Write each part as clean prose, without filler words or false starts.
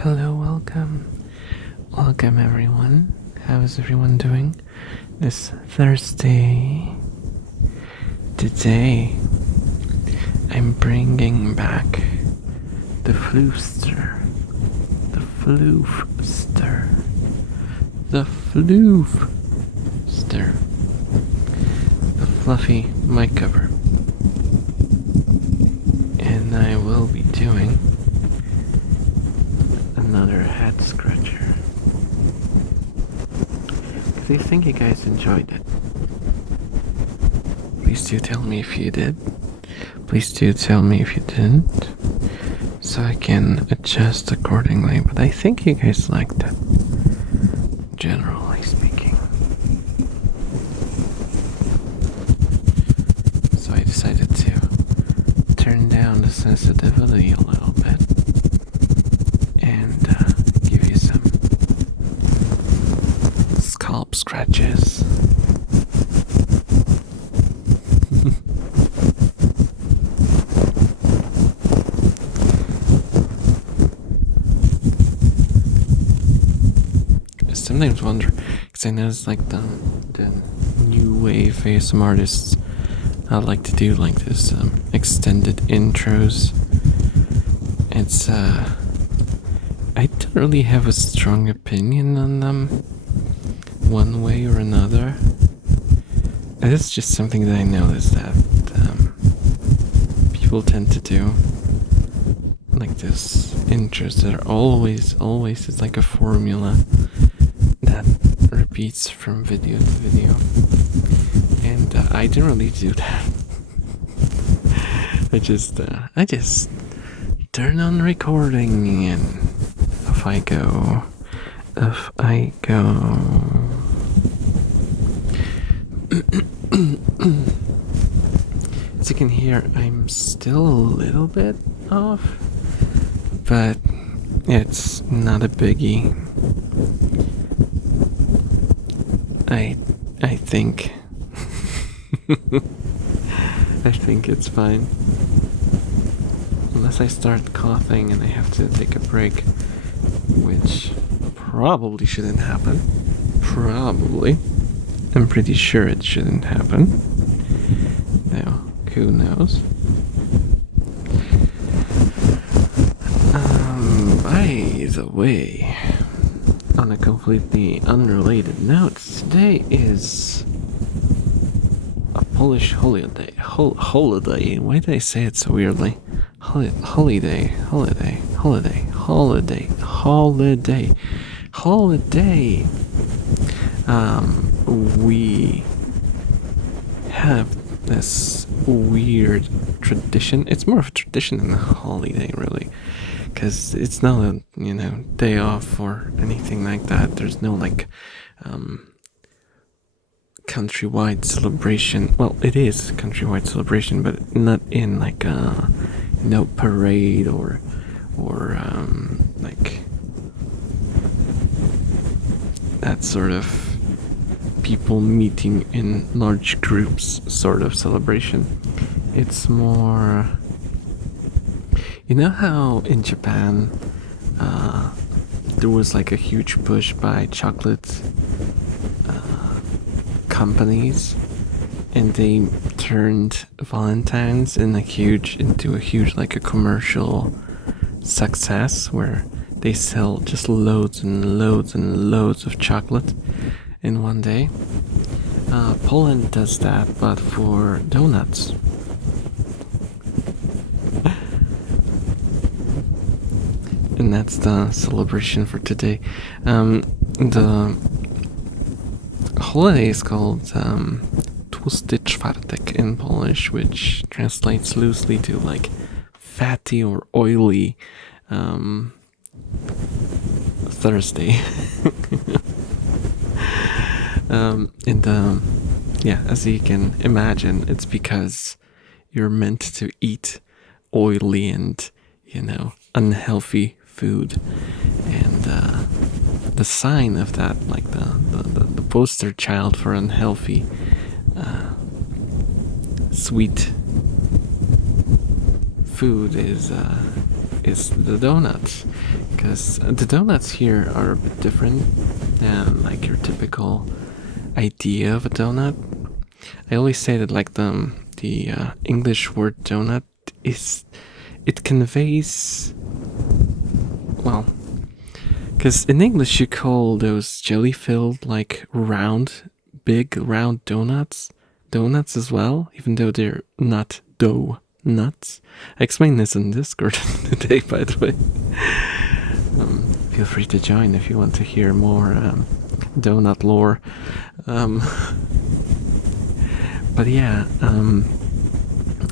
hello, welcome. Welcome, everyone. How is everyone doing this Thursday? Today, I'm bringing back the floofster. The floofster. The floofster. The fluffy mic cover. And I will be doing another head scratcher. Because I think you guys enjoyed it. Please do tell me if you did. Please do tell me if you didn't, so I can adjust accordingly. But I think you guys liked it, generally speaking. So I decided to turn down the sensitivity a little bit and give you some scalp scratches. I sometimes wonder, because I notice like the new wave ASM artists like to do like this extended intros. It's I don't really have a strong opinion on them one way or another. It's just something that I noticed that people tend to do, like this intros that are always it's like a formula that repeats from video to video, and I didn't really do that. I just turn on recording and off I go. As you can hear, I'm still a little bit off, but it's not a biggie. I think I think it's fine. Unless I start coughing and I have to take a break, which probably shouldn't happen. Probably. I'm pretty sure it shouldn't happen. Now, who knows? By the way, on a completely unrelated note, today is a Polish holiday. Holiday. Why did I say it so weirdly? Holiday. We have this weird tradition. It's more of a tradition than a holiday, really, because it's not a day off or anything like that. There's no like countrywide celebration. Well, it is a countrywide celebration, but not in like a parade or like that sort of people meeting in large groups sort of celebration. It's more, how in Japan there was like a huge push by chocolate companies, and they turned Valentine's into a huge like a commercial success where they sell just loads and loads and loads of chocolate in one day. Poland does that, but for donuts. And that's the celebration for today. The holiday is called Tłusty Czwartek in Polish, which translates loosely to like fatty or oily Thursday. As you can imagine, it's because you're meant to eat oily and unhealthy food, and the sign of that, like the poster child for unhealthy sweet food is is the donuts, because the donuts here are a bit different than like your typical idea of a donut. I always say that like the English word donut is, it conveys, well, because in English you call those jelly filled like round, big round donuts as well, even though they're not dough nuts. I explained this in Discord today, by the way. Feel free to join if you want to hear more donut lore. But yeah,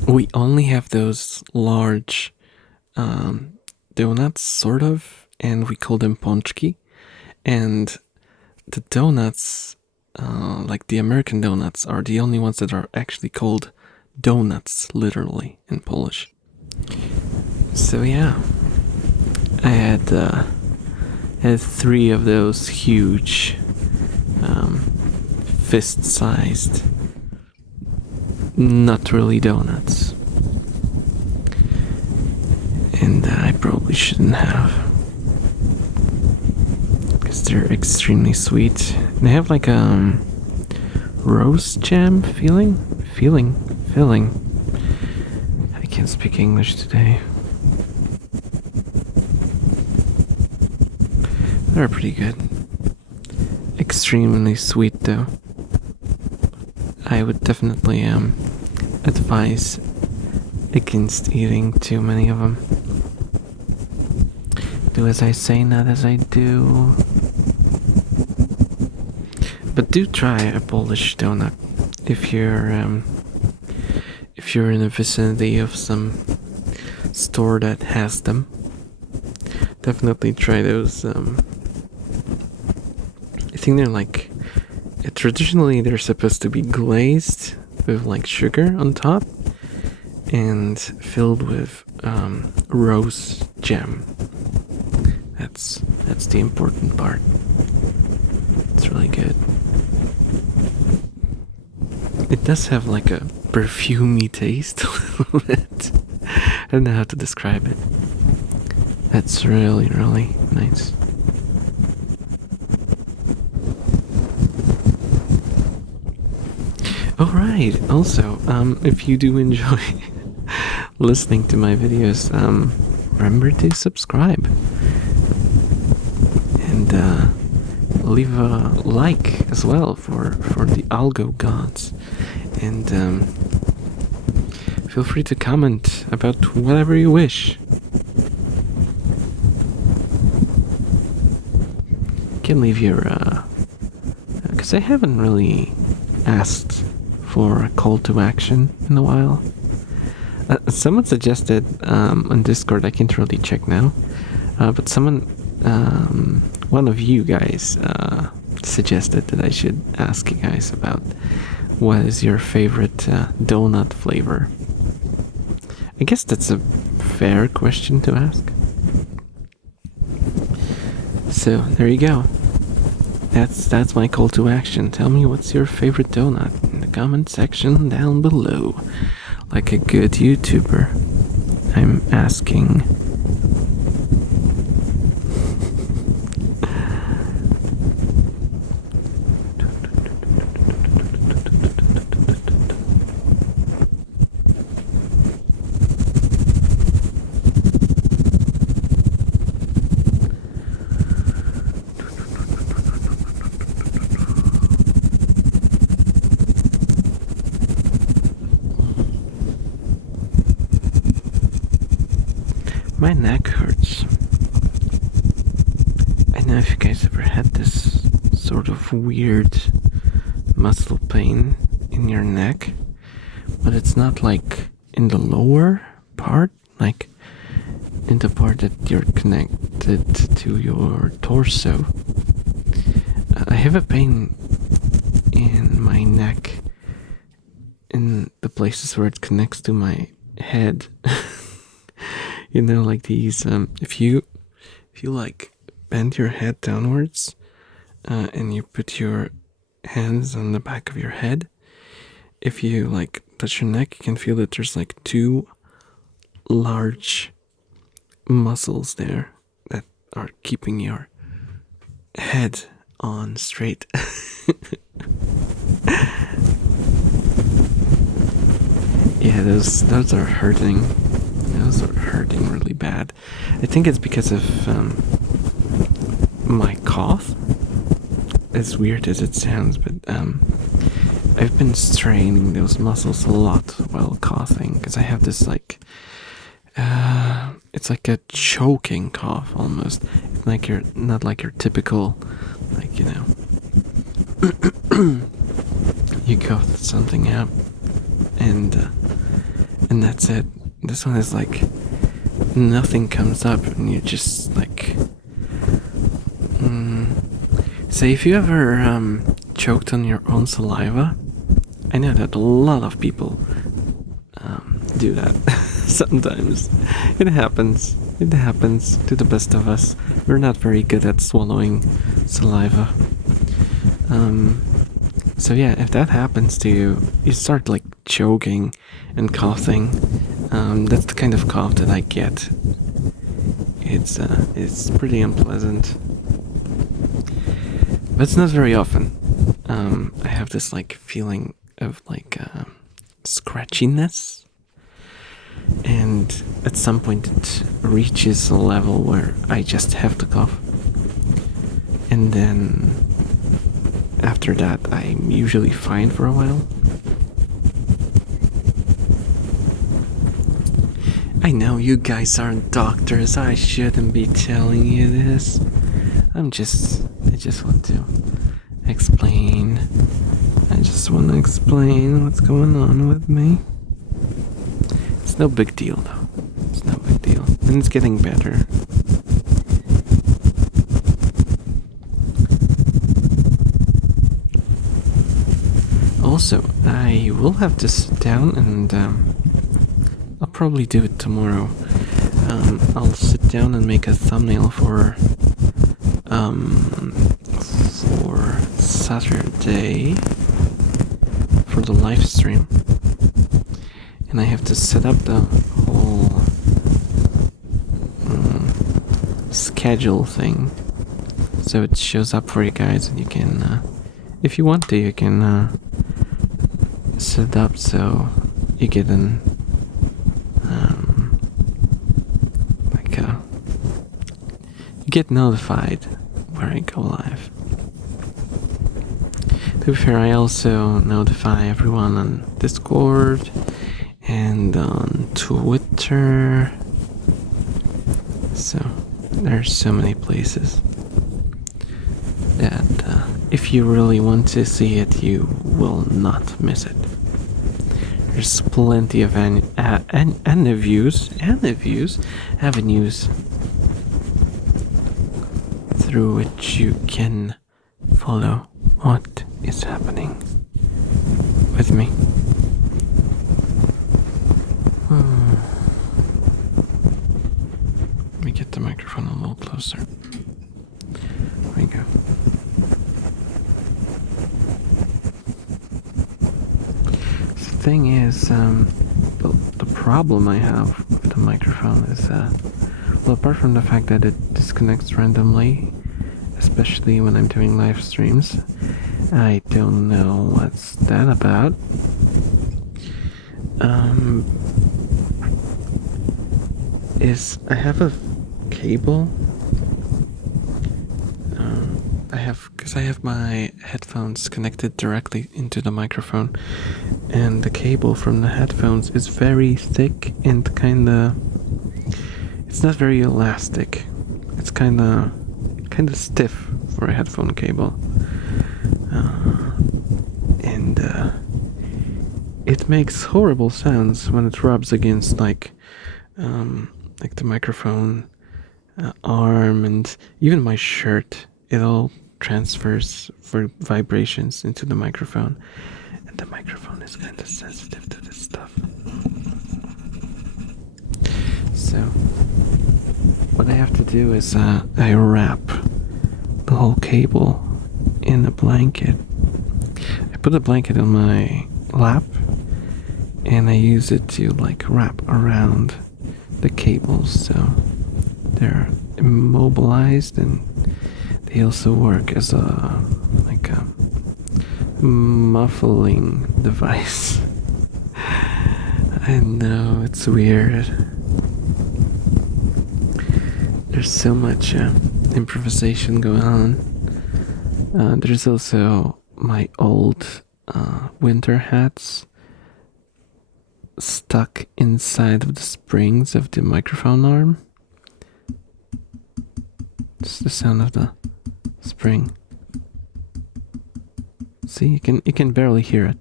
we only have those large donuts, sort of, and we call them pączki. And the donuts, like the American donuts, are the only ones that are actually called donuts, literally, in Polish. So yeah, I had 3 of those huge, fist-sized, not really donuts, and I probably shouldn't have, because they're extremely sweet. They have like a rose jam filling. I can't speak English today. They're pretty good. Extremely sweet though. I would definitely advise against eating too many of them. Do as I say, not as I do. But do try a Polish donut if you're in the vicinity of some store that has them. Definitely try those. I think they're like, traditionally they're supposed to be glazed with like sugar on top and filled with rose jam. That's the important part. It's really good. It does have like a perfumey taste a little bit. I don't know how to describe it. That's really, really nice. Alright, also, if you do enjoy listening to my videos, remember to subscribe. And leave a like as well for the algo gods. And feel free to comment about whatever you wish. You can leave your, because I haven't really asked for a call to action in a while. Someone suggested on Discord, I can't really check now, but someone, one of you guys suggested that I should ask you guys about what is your favorite donut flavor. I guess that's a fair question to ask. So there you go. That's my call to action. Tell me what's your favorite donut in the comment section down below. Like a good YouTuber, I'm asking. My neck hurts. I don't know if you guys ever had this sort of weird muscle pain in your neck, but it's not like in the lower part, like in the part that you're connected to your torso. I have a pain in my neck in the places where it connects to my head. You know, like these, if you like bend your head downwards, and you put your hands on the back of your head, if you like touch your neck, you can feel that there's like 2 large muscles there that are keeping your head on straight. Yeah, those are hurting. Those are hurting really bad. I think it's because of my cough. As weird as it sounds, but I've been straining those muscles a lot while coughing because I have this it's like a choking cough almost. Like you're not like your typical, like, you know, you cough something out and that's it. This one is like nothing comes up and you just like. So if you ever choked on your own saliva, I know that a lot of people do that. Sometimes it happens. It happens to the best of us. We're not very good at swallowing saliva. So yeah, if that happens to you, you start like choking and coughing. That's the kind of cough that I get. It's pretty unpleasant, but it's not very often. I have this like feeling of like scratchiness, and at some point it reaches a level where I just have to cough, and then after that I'm usually fine for a while. I know you guys aren't doctors, I shouldn't be telling you this. I just want to explain. I just want to explain what's going on with me. It's no big deal though. It's no big deal. And it's getting better. Also, I will have to sit down and I'll probably do it tomorrow. I'll sit down and make a thumbnail for Saturday for the live stream, and I have to set up the whole schedule thing so it shows up for you guys, and you can, if you want to, you can set it up so you get an you get notified where I go live. To be fair, I also notify everyone on Discord and on Twitter. So there's so many places that if you really want to see it, you will not miss it. There's plenty of avenues through which you can follow what is happening with me. Let me get the microphone a little closer. There we go. The thing is, the problem I have with the microphone is, well, apart from the fact that it disconnects randomly, especially when I'm doing live streams, I don't know what's that about. I have a cable. Because I have my headphones connected directly into the microphone, and the cable from the headphones is very thick and it's not very elastic. It's kind of stiff for a headphone cable, and it makes horrible sounds when it rubs against like the microphone arm and even my shirt. It all transfers for vibrations into the microphone, and the microphone is kind of sensitive to this stuff. So what I have to do is I wrap the whole cable in a blanket. I put a blanket on my lap and I use it to like wrap around the cables, so they're immobilized, and they also work as a muffling device. I know, it's weird. There's so much improvisation going on. There's also my old winter hats stuck inside of the springs of the microphone arm. It's the sound of the spring. See, you can barely hear it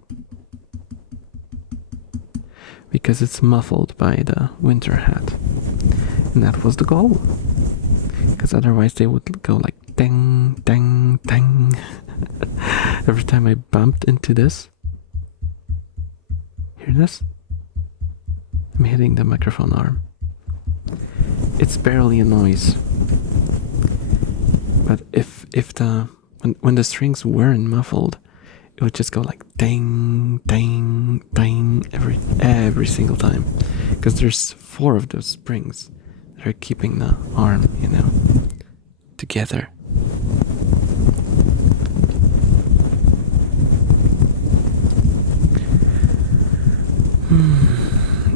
because it's muffled by the winter hat, and that was the goal. Because otherwise they would go like ding, ding, ding every time I bumped into this. Hear this? I'm hitting the microphone arm. It's barely a noise, but when the strings weren't muffled, it would just go like ding, ding, ding every single time. Because there's 4 of those springs that are keeping the arm, together.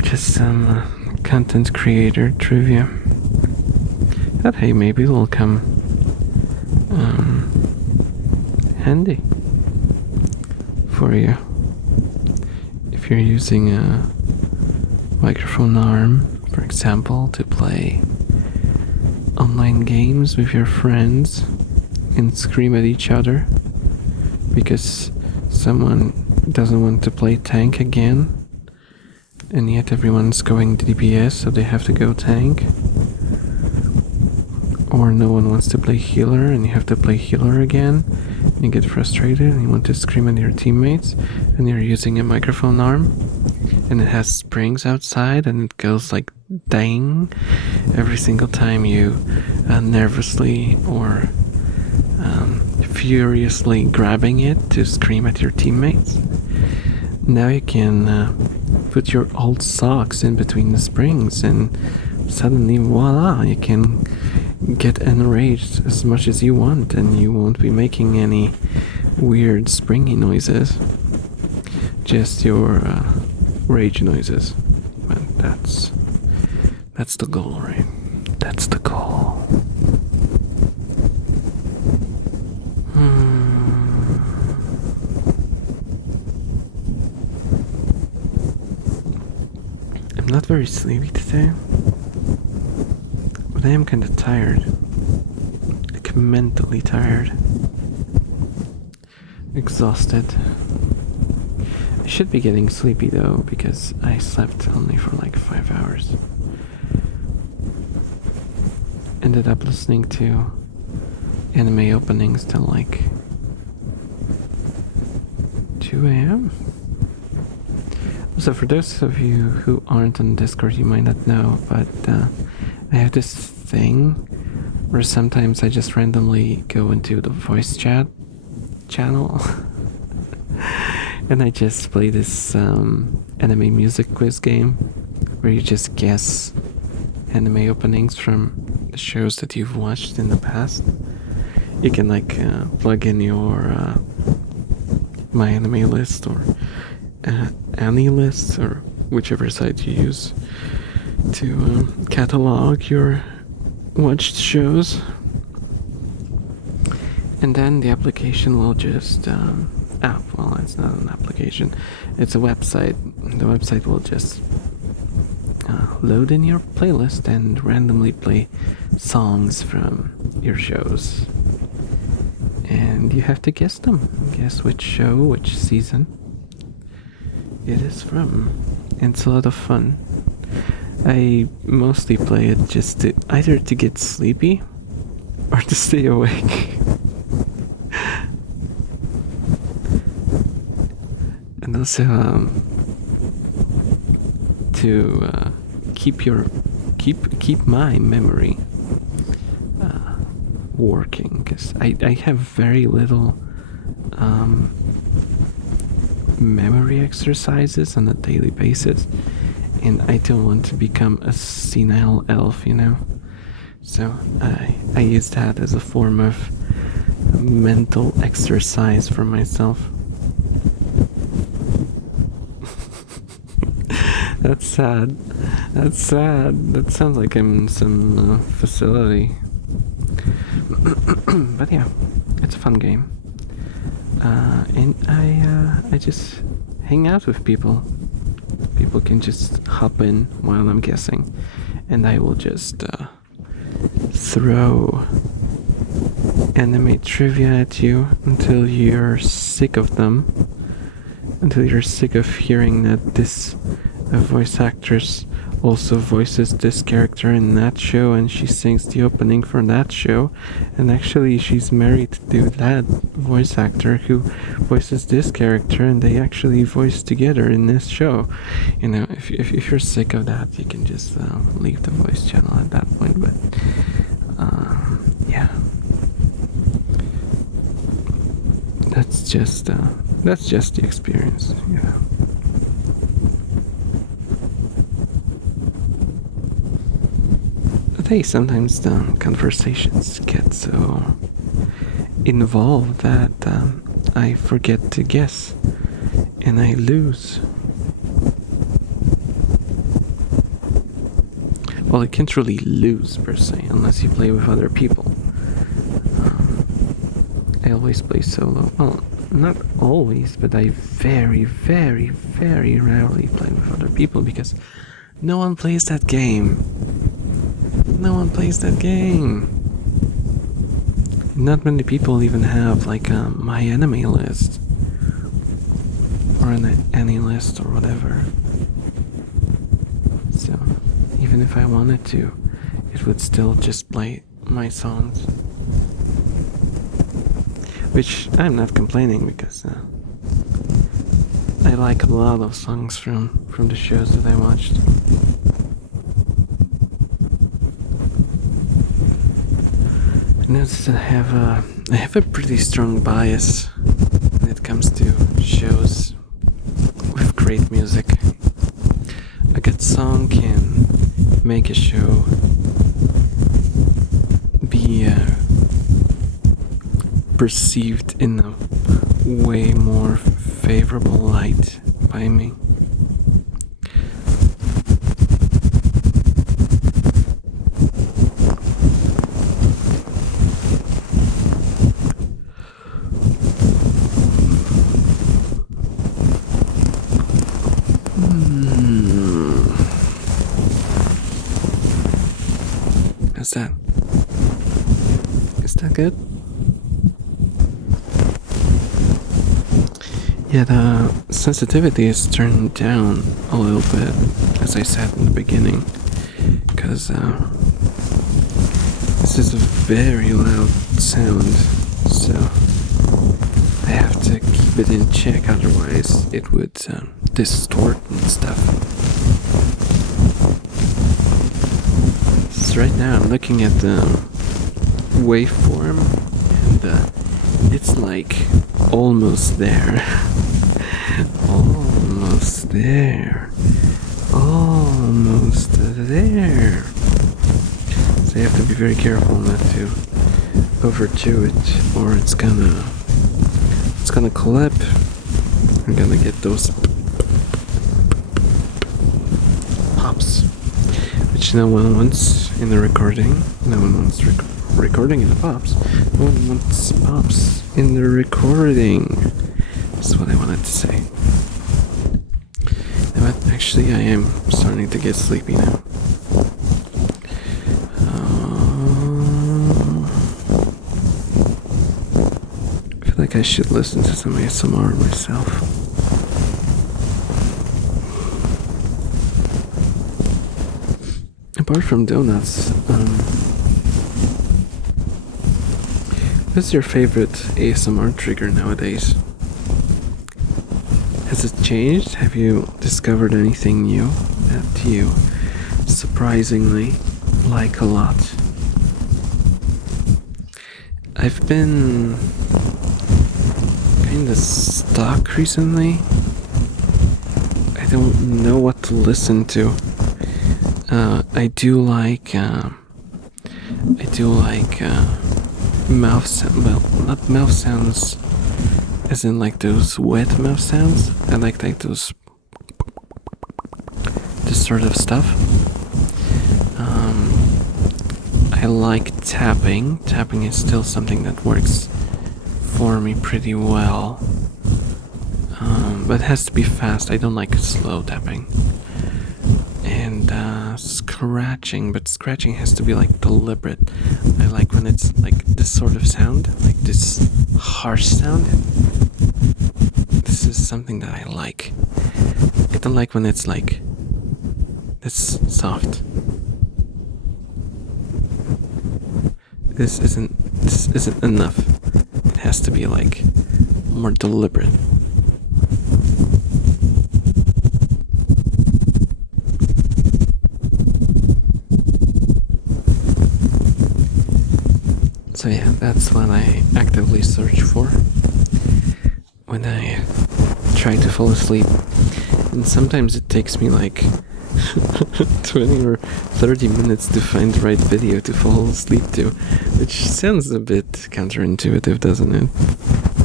Just some content creator trivia that, hey, maybe will come handy for you if you're using a microphone arm, for example, to play online games with your friends and scream at each other because someone doesn't want to play tank again, and yet everyone's going DPS, so they have to go tank. Or no one wants to play healer and you have to play healer again, and you get frustrated and you want to scream at your teammates, and you're using a microphone arm and it has springs outside and it goes like dang every single time you nervously or furiously grabbing it to scream at your teammates. Now you can put your old socks in between the springs, and suddenly voila, you can get enraged as much as you want, and you won't be making any weird springy noises, just your rage noises. But that's the goal, right? That's the goal. I'm not very sleepy today, but I am kind of tired, like mentally tired, exhausted. I should be getting sleepy though, because I slept only for like 5 hours. Ended up listening to anime openings till like 2 a.m. So for those of you who aren't on Discord, you might not know, but I have this thing where sometimes I just randomly go into the voice chat channel and I just play this anime music quiz game where you just guess anime openings from the shows that you've watched in the past. You can like plug in your My Anime List or Annie List, or whichever site you use to catalog your watched shows, and then the application will just well, it's not an application, it's a website. The website will just load in your playlist and randomly play songs from your shows, and you have to guess them, guess which show, which season it is from. And it's a lot of fun. I mostly play it just to either to get sleepy or to stay awake. And also to keep my memory working, because I have very little memory exercises on a daily basis, and I don't want to become a senile elf, So I use that as a form of mental exercise for myself. That's sad. That's sad. That sounds like I'm in some facility. But yeah, it's a fun game. And I just hang out with people. People can just hop in while I'm guessing, and I will just throw anime trivia at you until you're sick of them, until you're sick of hearing that this voice actress also voices this character in that show, and she sings the opening for that show, and actually she's married to that voice actor who voices this character, and they actually voice together in this show. You know, if you're sick of that, you can just leave the voice channel at that point. But yeah, that's just the experience, you know. Sometimes the conversations get so involved that I forget to guess and I lose. Well, you can't really lose per se unless you play with other people. I always play solo. Well, not always, but I very, very, very rarely play with other people because no one plays that game. No one plays that game. Not many people even have like a my enemy list or an any list or whatever. So even if I wanted to, it would still just play my songs. Which I'm not complaining because I like a lot of songs from the shows that I watched. I notice I have a pretty strong bias when it comes to shows with great music. A good song can make a show be perceived in a way more favorable light by me. How's that? Is that good? Yeah, the sensitivity is turned down a little bit, as I said in the beginning, because this is a very loud sound, so I have to keep it in check, otherwise it would distort and stuff. So right now I'm looking at the waveform, and it's like almost there. Almost there. Almost there. So you have to be very careful not to overdo it, or it's gonna clip. We're gonna get those pops, which no one wants in the recording. No one wants recording in the pops. No one wants pops in the recording. That's what I wanted to say. But actually, I am starting to get sleepy now. I feel like I should listen to some ASMR myself. Apart from donuts, what's your favorite ASMR trigger nowadays? Has it changed? Have you discovered anything new that you surprisingly like a lot? I've been kinda stuck recently. I don't know what to listen to. I do like I do like mouth sound. Well, not mouth sounds, as in like those wet mouth sounds. I like those this sort of stuff. I like tapping. Tapping is still something that works for me pretty well. But it has to be fast. I don't like slow tapping. And scratching, but scratching has to be like deliberate. I like when it's like this sort of sound, like this harsh sound. This is something that I like. I don't like when it's like this soft. This isn't enough. It has to be like more deliberate. So yeah, that's what I actively search for when I try to fall asleep. And sometimes it takes me like 20 or 30 minutes to find the right video to fall asleep to, which sounds a bit counterintuitive, doesn't it?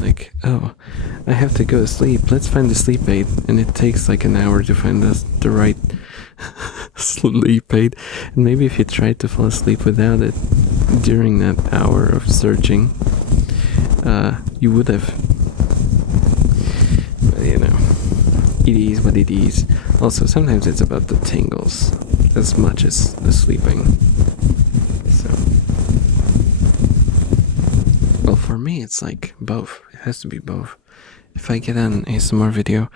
Like, oh, I have to go to sleep, let's find the sleep aid, and it takes like an hour to find the right sleep aid. And maybe if you tried to fall asleep without it during that hour of searching, you would have. But you know, it is what it is. Also, sometimes it's about the tingles as much as the sleeping. So, well, for me, it's like both. It has to be both. If I get an ASMR video,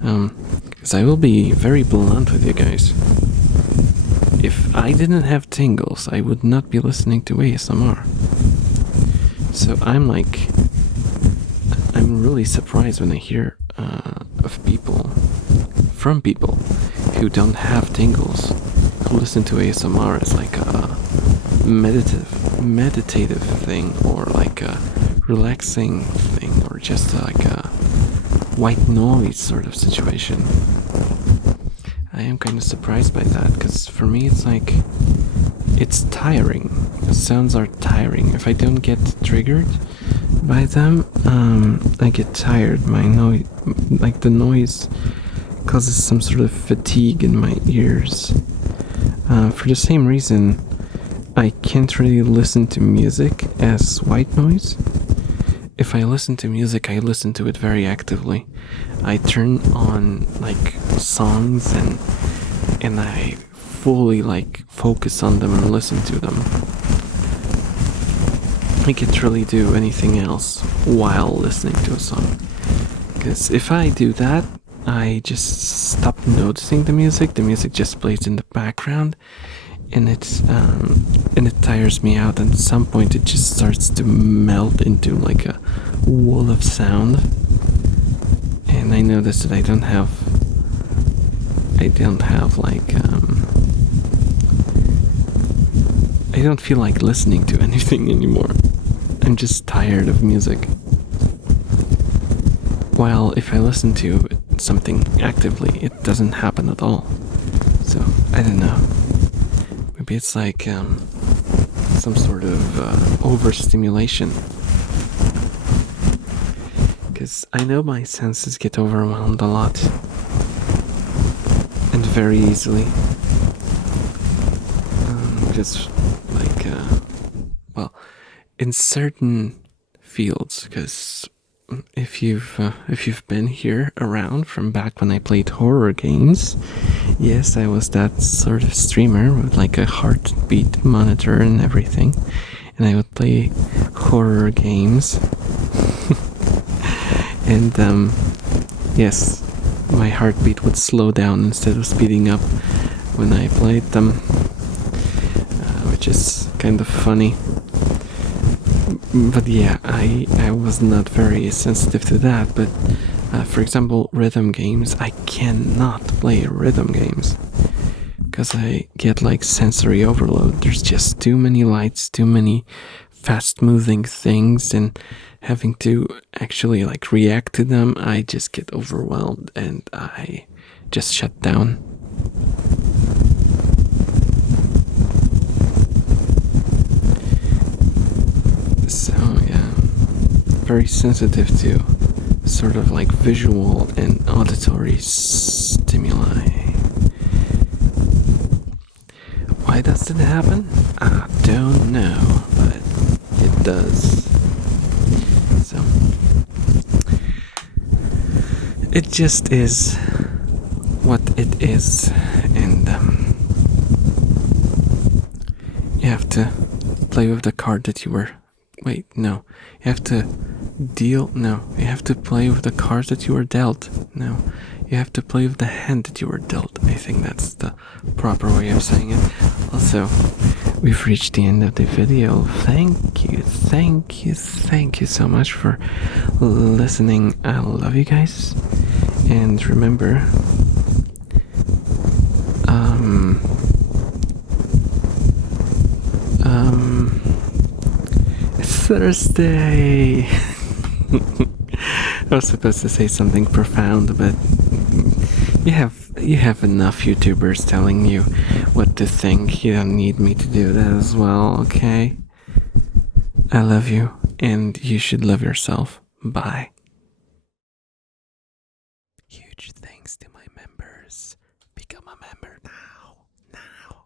because I will be very blunt with you guys. If I didn't have tingles, I would not be listening to ASMR. So I'm really surprised when I hear from people who don't have tingles, who listen to ASMR as like a meditative thing, or like a relaxing thing, or just like a white noise sort of situation. I am kind of surprised by that, because for me it's like, it's tiring. The sounds are tiring. If I don't get triggered by them, I get tired. My noise, like the noise, causes some sort of fatigue in my ears. For the same reason, I can't really listen to music as white noise. If I listen to music, I listen to it very actively. I turn on like songs and I fully like focus on them and listen to them. I can't really do anything else while listening to a song. Because if I do that, I just stop noticing the music. The music just plays in the background, and it tires me out. And at some point, it just starts to melt into like a wall of sound. And I notice that I don't have like I don't feel like listening to anything anymore. I'm just tired of music. While if I listen to something actively, it doesn't happen at all. So, I don't know. Maybe it's like some sort of overstimulation. Because I know my senses get overwhelmed a lot. And very easily. Just like, well, in certain fields, because if you've been here around from back when I played horror games, yes, I was that sort of streamer with like a heartbeat monitor and everything, and I would play horror games. And yes, my heartbeat would slow down instead of speeding up when I played them, which is kind of funny. But yeah, I was not very sensitive to that. But for example, rhythm games, I cannot play rhythm games because I get like sensory overload. There's just too many lights, too many fast moving things, and having to actually like react to them, I just get overwhelmed and I just shut down. very sensitive to sort of like visual and auditory stimuli. Why does it happen? I don't know, but it does. So, it just is what it is, and you have to play with the card that you were. Wait, no. You have to deal. No. You have to play with the cards that you were dealt. No. You have to play with the hand that you were dealt. I think that's the proper way of saying it. Also, we've reached the end of the video. Thank you so much for listening. I love you guys. And remember, it's Thursday. I was supposed to say something profound, but you have enough YouTubers telling you what to think. You don't need me to do that as well, okay? I love you, and you should love yourself. Bye. Huge thanks to my members. Become a member now.